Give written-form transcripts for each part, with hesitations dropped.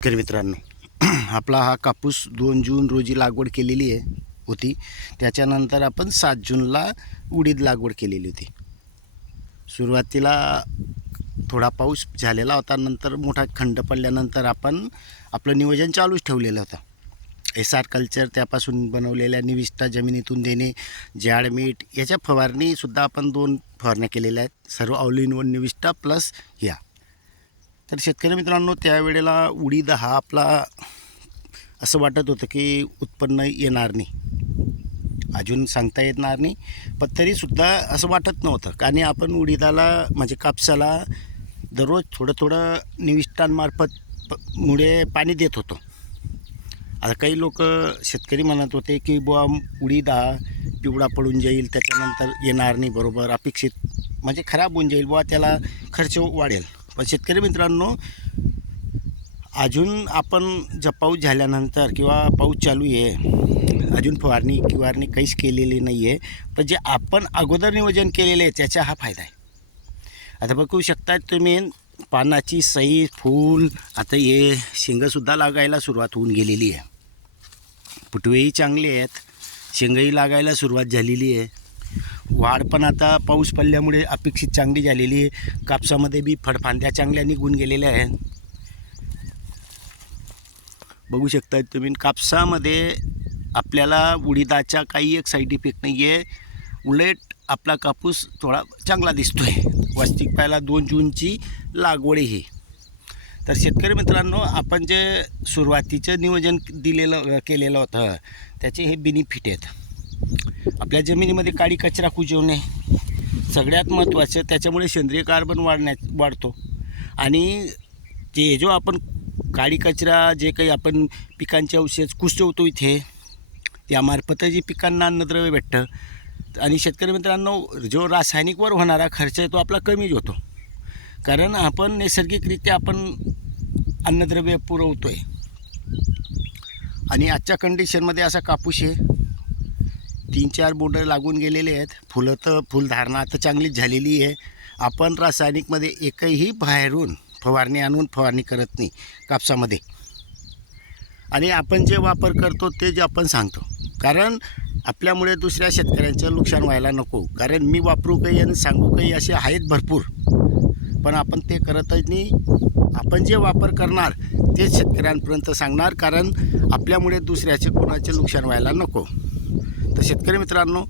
शेतकरी मित्रांनो, आपला हा कापूस 2 जून रोजी लागवड केलेली होती. त्याच्यानंतर आपण 7 जूनला उडीद लागवड केलेली होती. सुरुवातीला थोडा पाऊस झालेला होता, नंतर मोठा खंड पडल्यानंतर आपण आपलं नियोजन चालूच ठेवलेलं होतं. SR कल्चर, त्यापासून बनवलेल्या निविष्ठा जमिनीतून देणे, जाड मीठ याच्या फवारणीसुद्धा आपण 2 फवारण्या केलेल्या आहेत. सर्व ऑल इन वन निविष्ठा प्लस या. तर शेतकरी मित्रांनो, त्यावेळेला उडीद हा आपला असं वाटत होतं की उत्पन्न येणार नाही, अजून सांगता येणार नाही, पण तरीसुद्धा असं वाटत नव्हतं. आणि आपण उडीदाला म्हणजे कापसाला दररोज थोडं थोडं निविष्ठांमार्फत मुळे पाणी देत होतो. आता काही लोक शेतकरी म्हणत होते की बुवा उडीद हा पिवळा पडून जाईल, त्याच्यानंतर येणार नाही बरोबर अपेक्षित, म्हणजे खराब होऊन जाईल बुवा, त्याला खर्च वाढेल. पण शेतकरी मित्रांनो, अजून आपण जर पाऊस झाल्यानंतर किंवा पाऊस चालू आहे, अजून फवारणी काहीच केलेली नाही आहे, पण जे आपण अगोदर नियोजन केलेले आहे त्याचा हा फायदा आहे. आता बघू शकता तुम्ही, पानाची सई, फूल, आता हे शेंगंसुद्धा लागायला सुरुवात होऊन गेलेली आहे. फुटवेही चांगले आहेत, शेंगही लागायला सुरुवात झालेली आहे. वाढ पण आता पाऊस पडल्यामुळे अपेक्षित चांगली झालेली आहे. कापसामध्ये बी फळफांद्या चांगल्या निघून गेलेल्या आहेत. बघू शकता तुम्ही, कापसामध्ये आपल्याला उडीदाचा काही एक साईड इफेक्ट नाही आहे, उलट आपला कापूस थोडा चांगला दिसतो आहे. वास्तविक पाहायला 2 जूनची लागवड ही. तर शेतकरी मित्रांनो, आपण जे सुरुवातीचं नियोजन केलेलं होतं त्याचे हे बेनिफिट आहेत. आपल्या जमिनीमध्ये काळी कचरा कुजवणे सगळ्यात महत्त्वाचं, त्याच्यामुळे सेंद्रिय कार्बन वाढतो. आणि ते जो आपण काळी कचरा जे काही आपण पिकांचे अवशेष कुजवतो इथे, त्यामार्फतही पिकांना अन्नद्रव्य भेटतं. आणि शेतकरी मित्रांनो, जो रासायनिकवर होणारा खर्च आहे तो आपला कमीच होतो, कारण आपण नैसर्गिकरित्या आपण अन्नद्रव्य पुरवतो आहे. आणि आजच्या कंडिशनमध्ये असा कापूस आहे, 3-4 बोंडं लागून गेलेले आहेत. फुलधारणा आता चांगलीच झालेली आहे. आपण रासायनिकमध्ये एकही बाहेरून फवारणी करत नाही कापसामध्ये. आणि आपण जे वापर करतो ते जे आपण सांगतो, कारण आपल्यामुळे दुसऱ्या शेतकऱ्यांचं नुकसान व्हायला नको. कारण मी वापरू काही आणि सांगू काही असे आहेत भरपूर, पण आपण ते करतच नाही. आपण जे वापर करणार तेच शेतकऱ्यांपर्यंत सांगणार, कारण आपल्यामुळे दुसऱ्याचे कोणाचे नुकसान व्हायला नको. तर शेतकरी मित्रांनो,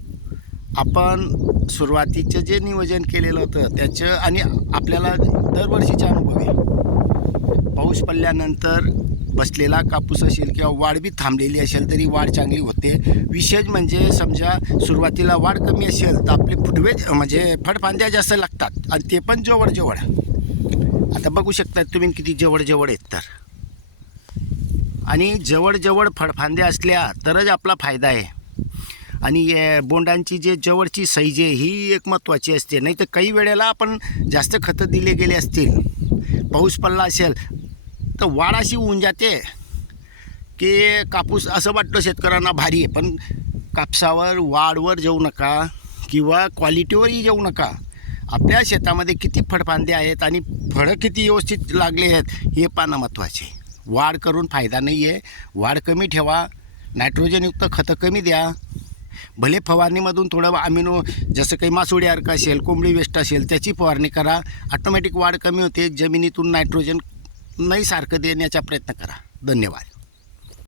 आपण सुरुवातीचं जे नियोजन केलेलं होतं त्याचं, आणि आपल्याला दरवर्षीचा अनुभव आहे, पाऊस पडल्यानंतर बसलेला कापूस असेल किंवा वाढ बी थांबलेली असेल तरी वाढ चांगली होते. विशेष म्हणजे समजा सुरुवातीला वाढ कमी असेल तर आपले फुटवे म्हणजे फळफांद्या जास्त लागतात, आणि ते पण जवळ. आता बघू शकता तुम्ही किती जवळ आहेत. तर आणि जवळ फळफांद्या असल्या तरच आपला फायदा आहे. आणि बोंडांची जे जवळची साईज आहे ही एक महत्त्वाची असते. नाही तर काही वेळेला आपण जास्त खतं दिले गेले असतील, पाऊस पडला असेल तर वाढ अशी होऊन जाते की कापूस असं वाटतं शेतकऱ्यांना भारी आहे, पण कापसावर वाढवर जाऊ नका किंवा क्वालिटीवरही जाऊ नका. आपल्या शेतामध्ये किती फळफांदे आहेत आणि फळं किती व्यवस्थित लागले आहेत हे पाहणं महत्त्वाचे. वाढ करून फायदा नाही आहे. वाढ कमी ठेवा, नायट्रोजनयुक्त खतं कमी द्या. भले फवारणीमधून थोडं अमिनो, जसं काही मासोळी अर्क असेल, कोंबडी वेस्ट असेल, त्याची फवारणी करा. ऑटोमॅटिक वाढ कमी होते. जमिनीतून नायट्रोजन नाही सारखं देण्याचा प्रयत्न करा. धन्यवाद.